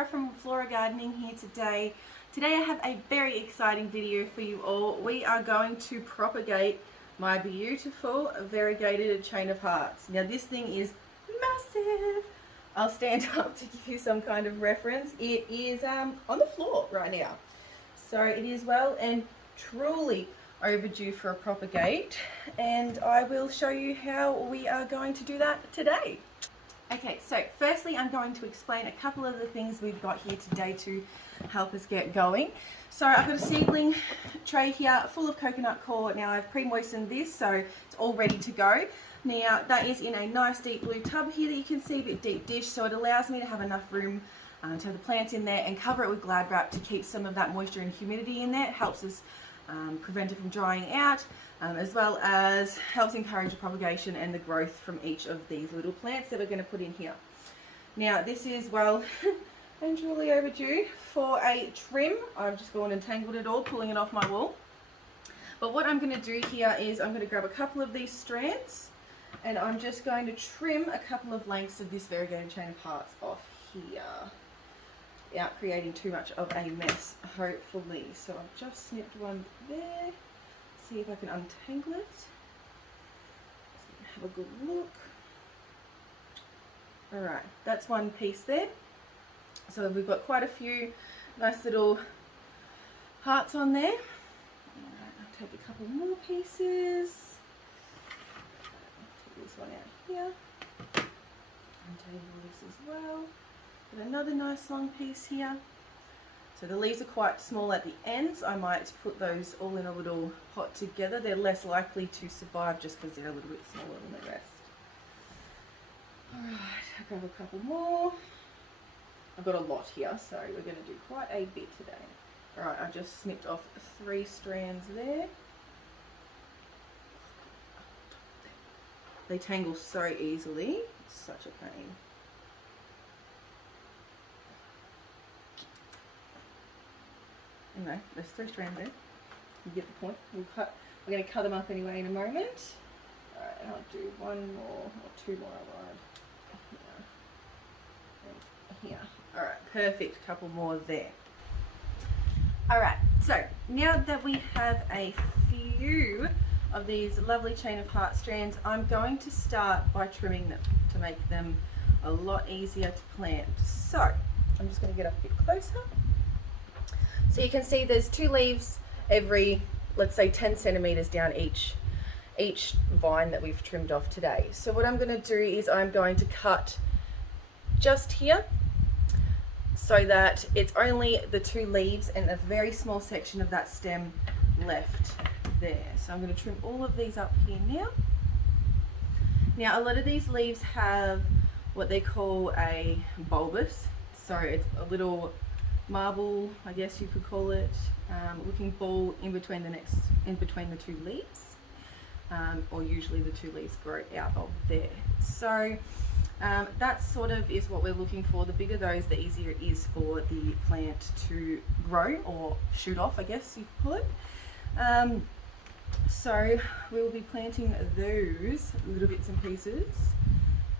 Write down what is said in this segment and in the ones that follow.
Flaura from Flaura Gardening here today. Today I have a very exciting video for you all. We are going to propagate my beautiful variegated chain of hearts. Now this thing is massive. I'll stand up to give you some kind of reference. It is on the floor right now. So it is well and truly overdue for a propagate, and I will show you how we are going to do that today. Okay, so firstly I'm going to explain a couple of the things we've got here today to help us get going. So I've got a seedling tray here full of coconut core. Now I've pre-moistened this so it's all ready to go. Now that is in a nice deep blue tub here that you can see, a bit deep dish, so it allows me to have enough room to have the plants in there and cover it with Glad Wrap to keep some of that moisture and humidity in there. It helps us prevent it from drying out, as well as helps encourage the propagation and the growth from each of these little plants that we're going to put in here. Now this is well and truly overdue for a trim. I've just gone and tangled it all, pulling it off my wall. But what I'm going to do here is I'm going to grab a couple of these strands and I'm just going to trim a couple of lengths of this variegated chain of hearts off here, without creating too much of a mess, hopefully. So I've just snipped one there. See if I can untangle it. Have a good look. Alright, that's one piece there. So we've got quite a few nice little hearts on there. Alright, I'll take a couple more pieces. Take this one out here. Untangle this as well. Got another nice long piece here. So the leaves are quite small at the ends. I might put those all in a little pot together. They're less likely to survive just because they're a little bit smaller than the rest. Alright, I'll grab a couple more. I've got a lot here, so we're going to do quite a bit today. Alright, I just snipped off 3 strands there. They tangle so easily. It's such a pain. Anyway, there's 3 strands there. You get the point. We're going to cut them up anyway in a moment. Alright, and I'll do one more, or 2 more I'll add. Here. Alright, perfect. Couple more there. Alright, so now that we have a few of these lovely chain of heart strands, I'm going to start by trimming them to make them a lot easier to plant. So, I'm just going to get up a bit closer. So you can see there's 2 leaves every, let's say 10 centimeters down each vine that we've trimmed off today. So what I'm going to do is I'm going to cut just here so that it's only the 2 leaves and a very small section of that stem left there. So I'm going to trim all of these up here now. Now a lot of these leaves have what they call a bulbous, so it's a little marble, I guess you could call it, looking ball in between the 2 leaves, or usually the 2 leaves grow out of there. So that sort of is what we're looking for. The bigger those, the easier it is for the plant to grow or shoot off, I guess you could call it. So we will be planting those little bits and pieces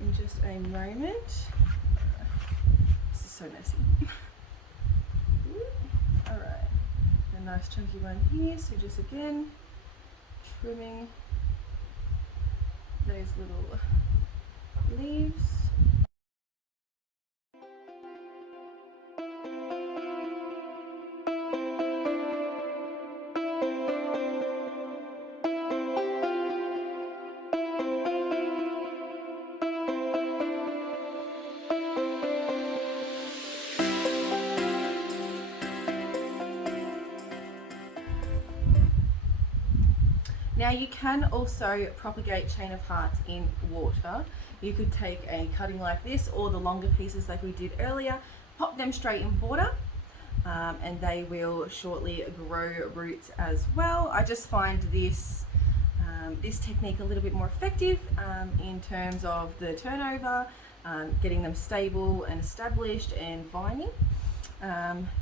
in just a moment. This is so messy. Alright, a nice chunky one here, so just again trimming those little leaves. Now you can also propagate chain of hearts in water. You could take a cutting like this or the longer pieces like we did earlier, pop them straight in water, and they will shortly grow roots as well. I just find this this technique a little bit more effective in terms of the turnover, getting them stable and established and vining,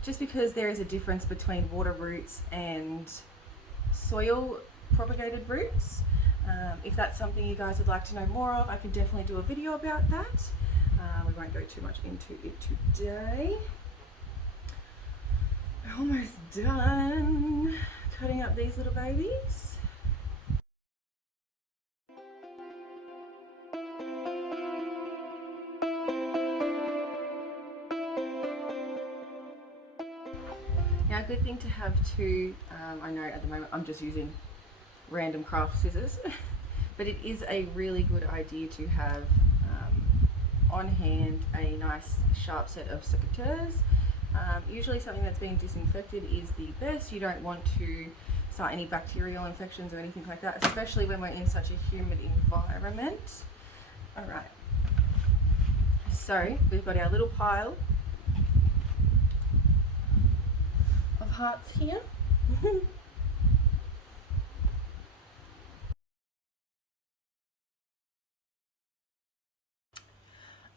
just because there is a difference between water roots and soil propagated roots. If that's something you guys would like to know more of, I can definitely do a video about that. We won't go too much into it today. We're almost done cutting up these little babies. Now, a good thing to have too, I know at the moment I'm just using random craft scissors, but it is a really good idea to have on hand a nice sharp set of secateurs. Usually something that's being disinfected is the best. You don't want to start any bacterial infections or anything like that, especially when we're in such a humid environment. All right, so we've got our little pile of hearts here.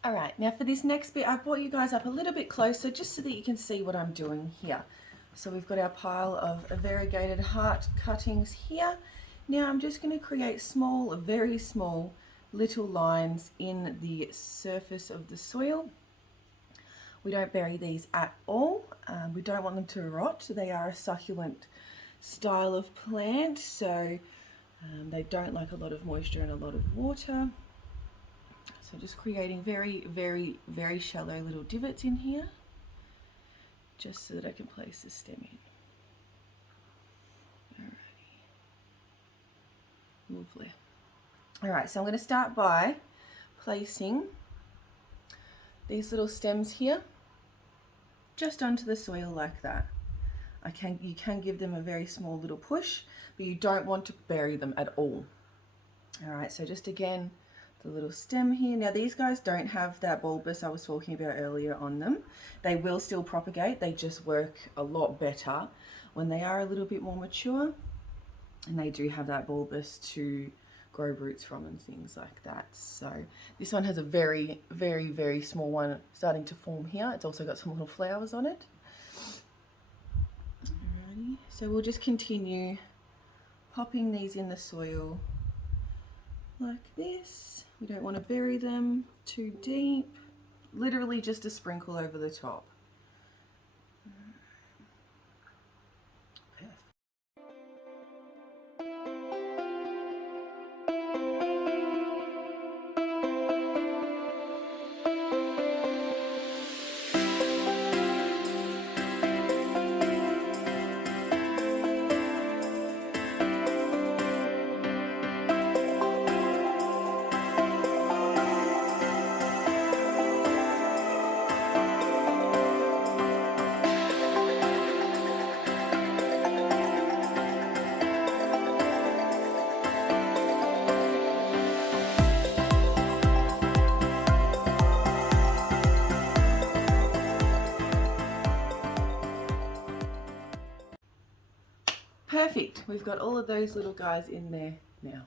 All right, now for this next bit, I've brought you guys up a little bit closer just so that you can see what I'm doing here. So we've got our pile of variegated heart cuttings here. Now I'm just going to create small, very small little lines in the surface of the soil. We don't bury these at all. We don't want them to rot. They are a succulent style of plant, so they don't like a lot of moisture and a lot of water. So just creating very, very, very shallow little divots in here, just so that I can place the stem in. Alrighty. Lovely. Alright, so I'm going to start by placing these little stems here just onto the soil like that. You can give them a very small little push, but you don't want to bury them at all. Alright, so just again, the little stem here. Now these guys don't have that bulbous I was talking about earlier on them. They will still propagate, they just work a lot better when they are a little bit more mature, and they do have that bulbous to grow roots from and things like that. So this one has a very, very, very small one starting to form here. It's also got some little flowers on it. Alrighty, so we'll just continue popping these in the soil like this. We don't want to bury them too deep, literally just a sprinkle over the top. Perfect, we've got all of those little guys in there now.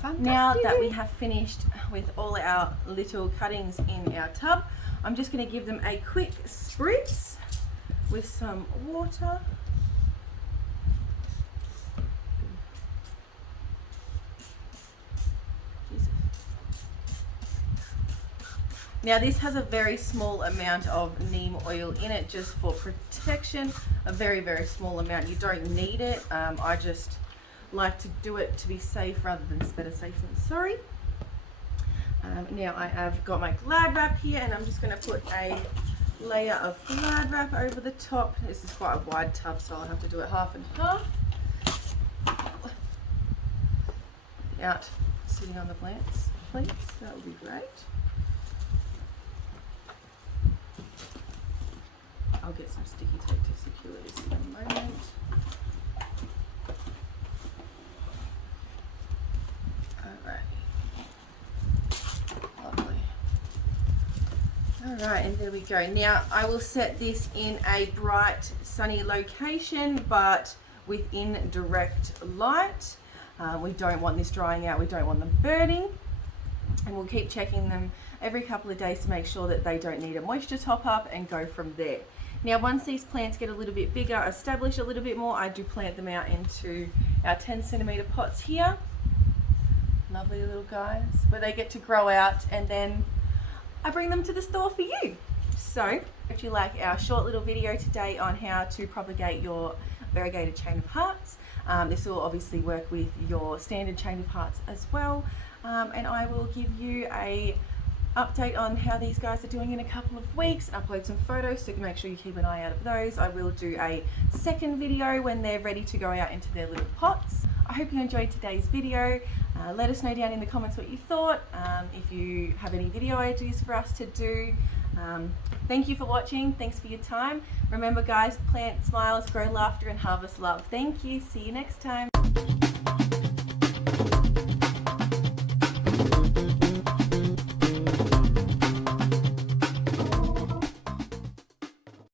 Fantastic. Now that we have finished with all our little cuttings in our tub, I'm just going to give them a quick spritz with some water. Now this has a very small amount of neem oil in it just for protection, a very, very small amount. You don't need it. I just like to do it to be safe rather than better safe than sorry. Now I have got my Glad wrap here, and I'm just going to put a layer of Glad wrap over the top. This is quite a wide tub, so I'll have to do it half and half. Without sitting on the plants, please. That would be great. I'll get some sticky tape to secure this in a moment. Alright. Lovely. Alright, and there we go. Now I will set this in a bright, sunny location, but within direct light. We don't want this drying out, we don't want them burning. And we'll keep checking them every couple of days to make sure that they don't need a moisture top up, and go from there. Now once these plants get a little bit bigger, establish a little bit more, I do plant them out into our 10 centimeter pots here. Lovely little guys, where they get to grow out and then I bring them to the store for you. So if you like our short little video today on how to propagate your variegated chain of hearts, this will obviously work with your standard chain of hearts as well, and I will give you a update on how these guys are doing in a couple of weeks, upload some photos, so make sure you keep an eye out of those. I will do a second video when they're ready to go out into their little pots. I hope you enjoyed today's video. Let us know down in the comments what you thought, if you have any video ideas for us to do. Thank you for watching. Thanks for your time. Remember guys, plant smiles, grow laughter and harvest love. Thank you. See you next time.